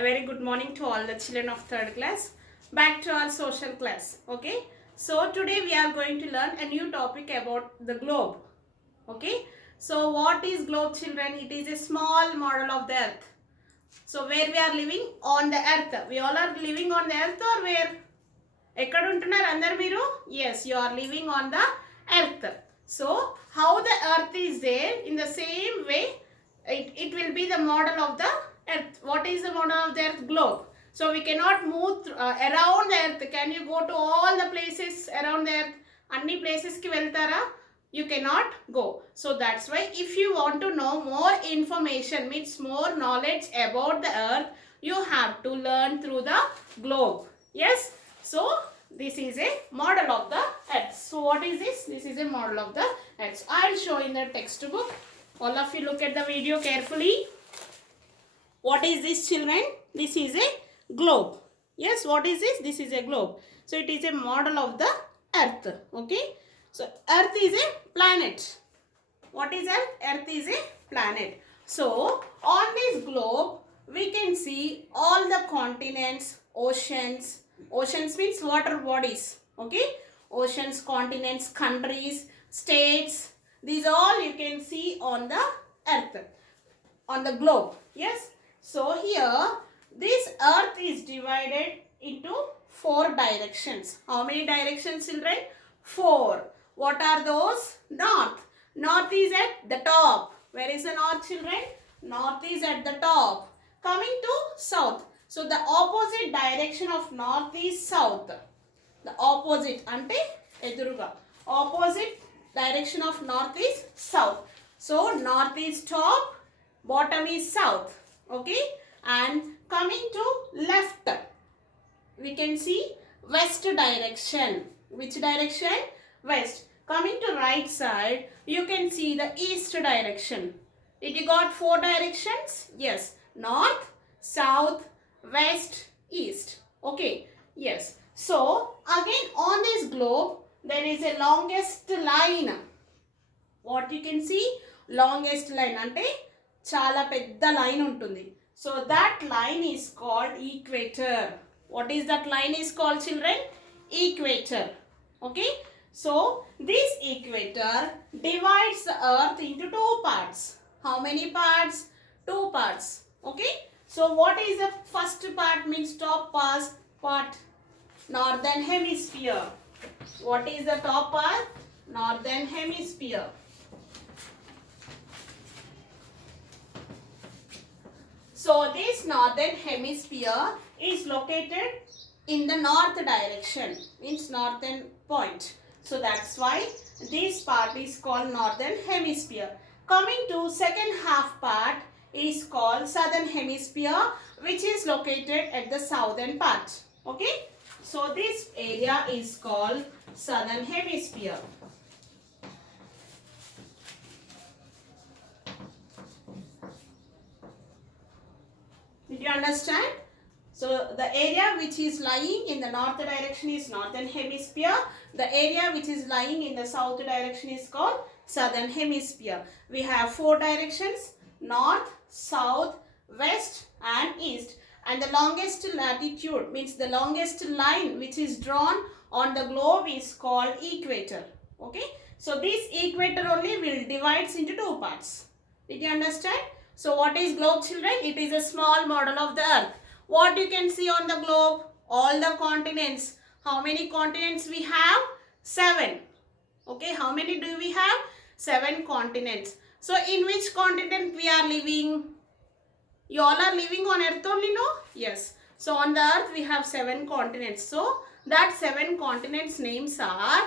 A very good morning to all the children of third class. Back to our social class. Okay. So today we are going to learn a new topic about the globe. Okay. So what is globe, children? It is a small model of the earth. So where we are living on the earth. We all are living on the earth or where? ఎక్కడ ఉంటున్నారు అందరు మీరు? Yes, you are living on the earth. So how the earth is there, in the same way it will be the model of the earth. What is the model of the earth? Globe. So we cannot move around the earth. Can you go to all the places around the earth? Anni places ki veltara? You cannot go. So that's why if you want to know more information, means more knowledge about the earth, you have to learn through the globe. Yes. So this is a model of the earth. So what is this? This is a model of the earth. So I'll show in the textbook. All of you look at the video carefully. What is this, children? This is a globe. Yes, what is this? This is a globe. So it is a model of the earth. Okay. So earth is a planet. What is earth? Earth is a planet. So on this globe we can see all the continents, oceans. Oceans means water bodies. Okay. Oceans, continents, countries, states. These all you can see on the earth, on the globe. Yes. So here this earth is divided into 4 directions. How many directions, children? 4. What are those? North. North is at the top. Where is the north, children? North is at the top. Coming to south. So the opposite direction of north is south. The opposite ante eduruga. Opposite direction of north is south. So north is top, bottom is south. Okay. And coming to left, we can see west direction. Which direction? West. Coming to right side, you can see the east direction. Did you got 4 directions? Yes. North, south, west, east. Okay. Yes. So again on this globe there is a longest line. What you can see? Longest line ante chala pedda line untundi. So that line is called equator. What is that line is called, children? Equator. Okay. So this equator divides the earth into 2 parts. How many parts? 2 parts. Okay. So what is the first part? Means top part, northern hemisphere. What is the top part? Northern hemisphere. So this northern hemisphere is located in the north direction, means northern point. So that's why this part is called northern hemisphere. Coming to second half part is called southern hemisphere, which is located at the southern part. Okay. So this area is called southern hemisphere. Did you understand? So the area which is lying in the north direction is northern hemisphere. The area which is lying in the south direction is called southern hemisphere. We have 4 directions: north, south, west and east. And the longest latitude, means the longest line which is drawn on the globe, is called equator. Okay. So this equator only will divides into 2 parts. Did you understand? So what is globe, children? It is a small model of the earth. What you can see on the globe? All the continents. How many continents we have? 7. Okay. How many do we have? 7 continents. So in which continent we are living? You all are living on earth only, no? Yes. So on the earth we have 7 continents. So that 7 continents names are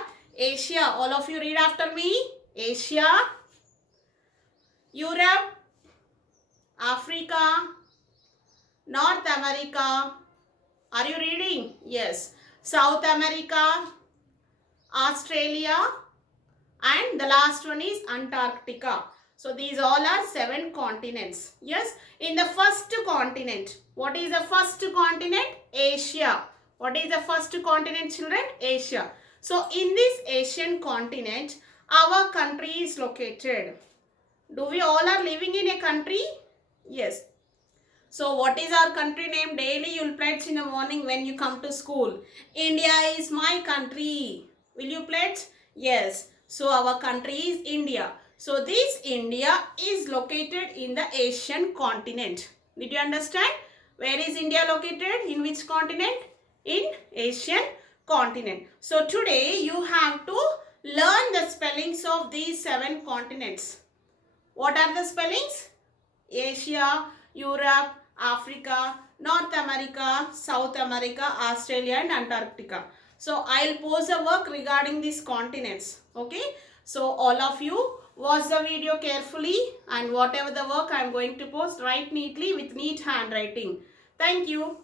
Asia. All of you read after me. Asia, Europe, Africa, North America. Are you reading? Yes. South America, Australia, and the last one is Antarctica. So these all are 7 continents. Yes. In the first continent, what is the first continent? Asia. What is the first continent, children? Asia. So in this Asian continent, our country is located. Do we all are living in a country? Yes. So what is our country name? Daily you will pledge in the morning when you come to school. India is my country. Will you pledge? Yes. So our country is India. So this India is located in the Asian continent. Did you understand? Where is India located? In which continent? In Asian continent. So today you have to learn the spellings of these 7 continents. What are the spellings? Asia, Europe, Africa, North America, South America, Australia and Antarctica. So I'll post a work regarding these continents. Okay. So all of you watch the video carefully, and whatever the work I'm going to post, write neatly with neat handwriting. Thank you.